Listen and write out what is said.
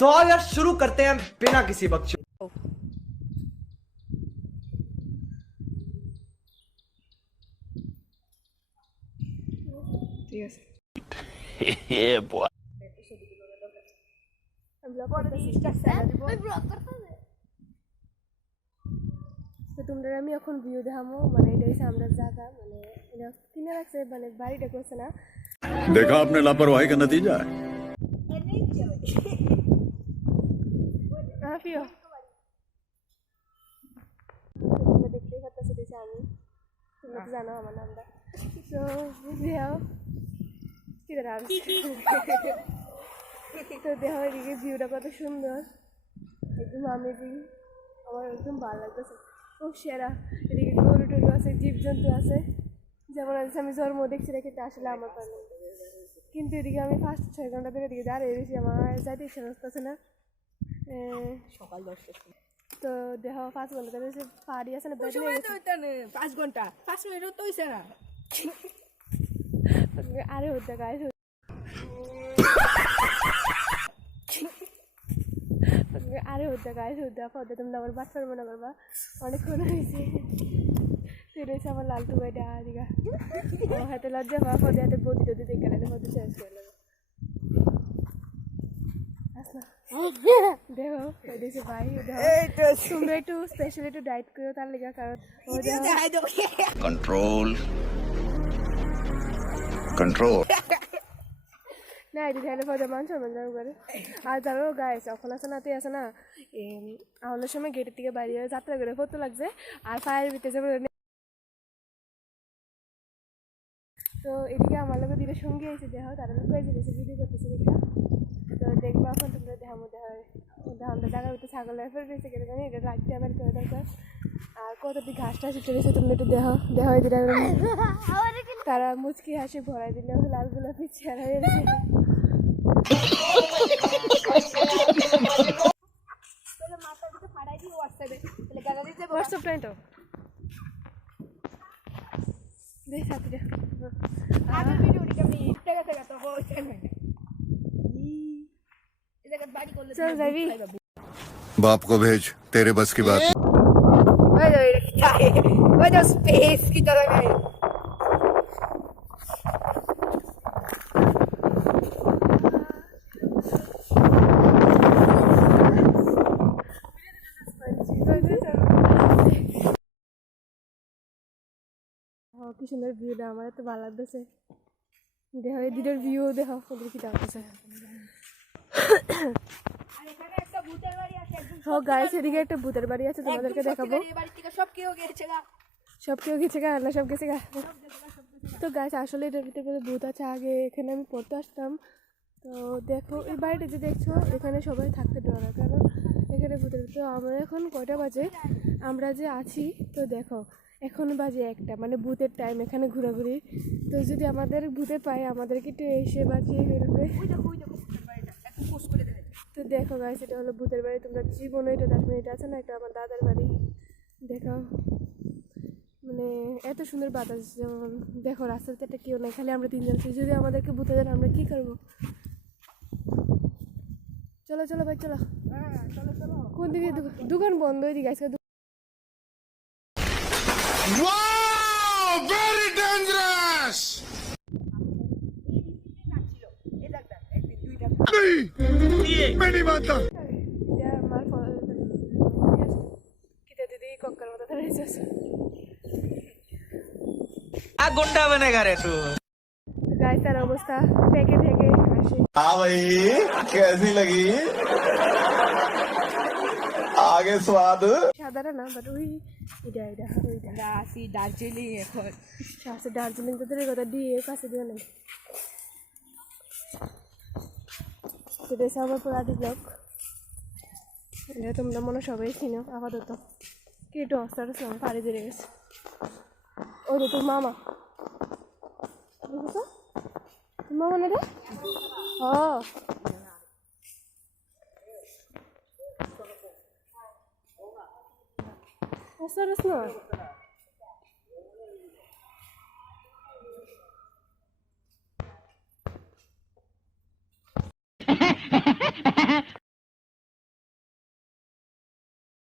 तो आओ यार शुरू करते हैं बिना किसी बकचोद। ঠিক আছে Yeah, boy. তো তোমরা আমি এখন ভিউ দেখামো মানে এটা হচ্ছে আমরা জায়গা মানে এটা কিনে রাখছে মানে বাড়িটা করছে না देखा आपने लापरवाही का नतीजा है। প্রিয় তোমরা দেখতেই পাচ্ছ দিয়েছি আমি তোমরা তো জানো আমার নামটা তো দেহ কি দাঁড়া তো দেহ এদিকে ভিউটা কত সুন্দর একদম আমেজিং আমার একদম ভালো লাগতেছে খুব সেরা এদিকে গরু টরু আছে জীবজন্তু আছে যেমন আছে আমি জন্ম দেখছি রেখে আসলে আমার পারলাম কিন্তু এদিকে আমি ফার্স্ট 6 ঘন্টা ধরে এদিকে দাঁড়িয়ে রয়েছি আমার যাইতে ইচ্ছা করতেছে না সকাল 10টা তো দেহ 5 ঘন্টা ধরে পাড়ি আছে না বেড়ে গেছে 5 ঘন্টা 5 মিনিটও তো হইছে না আরে হতে গাইস আরে হতে গাইস হতে পদে তোমরা আমার বাচ্চার মনে করবা অনেকক্ষণ হয়েছে তুই রয়েছে আমার লালটু ভাইটা দিঘা আমার হাতে লজ্জা পাওয়া পদে হাতে বদি টদি দেখে গেলে পদে চেঞ্জ করে নেবো দেখো দেখছি ভাই তোমরা একটু স্পেশালি একটু ডায়েট করো তার লেগে কারণ Control. Control. না এটি তাহলে পদে মান সম্মান যাবো করে আর ধরো গাইস এখন আছে না তুই আছে না আমাদের সময় গেটের থেকে বাইরে যাত্রা করে পড়তে লাগছে আর ফায়ার ভিতরে যাবে তো এদিকে আমার লোক দুটো সঙ্গী এসে দেখা তারা লোক এসে ভিডিও করতেছে দেখা তো দেখবো এখন তোমরা দেখামো দেখামটা জায়গার ভিতরে ছাগলের ফের রয়েছে কেটে জানি এটা রাখতে আবার করে দরকার আর কতটি ঘাস টাস উঠে রয়েছে তোমরা একটু দেখা হয় দিলে তারা মুচকি হাসি ভরাই দিলে লাল গোলাপি চেহারা হয়ে গেছে হোয়াটসঅ্যাপটাই তো দেখ সাথীরা আগের ভিডিওটা আমি টাকা টাকা তো হইছে না এই জায়গা বাড়ি করলে চল যাবি बाप को भेज तेरे बस की बात। ওই তো স্পেস কি तरह है কি সুন্দর ভিউটা আমার তো ভালো লাগতেছে দেখো এই দুটোর ভিউ দেখো ওদের কি লাগতেছে ও গাইস এদিকে একটা ভূতের বাড়ি আছে তোমাদেরকে দেখাবো সব কেউ গেছে গা সব কেউ গেছে গা আল্লাহ সব গেছে গা তো গাইস আসলে এটার ভিতরে ভূত আছে আগে এখানে আমি পড়তে আসতাম তো দেখো এই বাড়িটা যে দেখছো এখানে সবাই থাকতে ডরে কারণ এখানে ভূতের তো আমরা এখন কয়টা বাজে আমরা যে আছি তো দেখো এখন বাজে 1টা মানে ভূতের টাইম এখানে ঘোরাঘুরি তো যদি আমাদের ভূতে পায় আমাদেরকে একটু এসে বাঁচিয়ে ফেলবে তো দেখো গাইস এটা হলো ভূতের বাড়ি তোমরা জীবনে এটা 10 মিনিট আছে না এটা আমার দাদার বাড়ি দেখো মানে এত সুন্দর বাতাস যেমন দেখো রাস্তাতে একটা কেউ নেই খালি আমরা 3 জন আছি যদি আমাদেরকে ভূতে দেন আমরা কি করব চলো চলো ভাই চলো চলো চলো কোন দিকে দোকান বন্ধ হয়ে গেছে Wow, very dangerous. नहीं, मैं नहीं मानता। गुंडा बनेगा रे तू। गाइस तार अवस्था फेंके फेंके हाসি हाँ भाई कैसी लगी आगे स्वाद সাধারণ না বাট ওই এটা আমরা আসি দার্জিলিং এখন শাসে দার্জিলিং তো তোর কথা দিয়ে কাছে দিও না তো দেশে আমার পুরাটি ব্লগ এটা তোমরা মনে সবাই চিনো আপাতত কি একটু অস্তার সময় পাড়ি দিয়ে গেছে ও তো তোর মামা বুঝছো মামা না রে হ্যাঁ অস্তার না